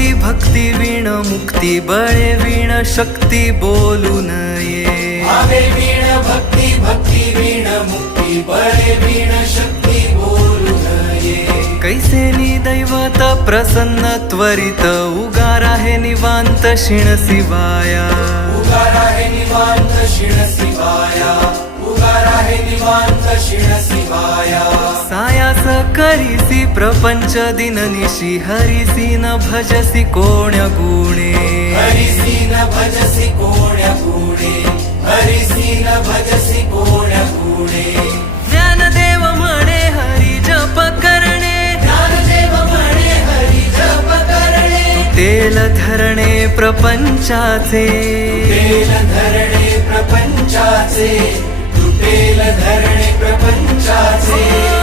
भक्ती भक्ती वीण मुक्ती बळे वीण शक्ती बोलू नये भावे वीण भक्ती भक्ती वीण मुक्ती बळे वीण शक्ती बोलू नये कैसे दैवत प्रसन्न त्वरित उगार आहे निवांत शिण शिवाया उगार आहे निवांत शिण शिवाया उगार आहे निवांत शिण शिवाया सायास करीसी प्रपंच दिननिशी हरिसी न भजसी कोण्या गुणे हरिसी न भजसी कोण्या गुणे हरिसी न भजसी कोण्या गुणे ज्ञानदेव म्हणे हरी जप करणे ज्ञानदेव म्हणे हरी जप करणे तेल धरणे प्रपंचाचे तुटेल धरणे प्रपंचाचे तुटेल धरणे प्रपंचाचे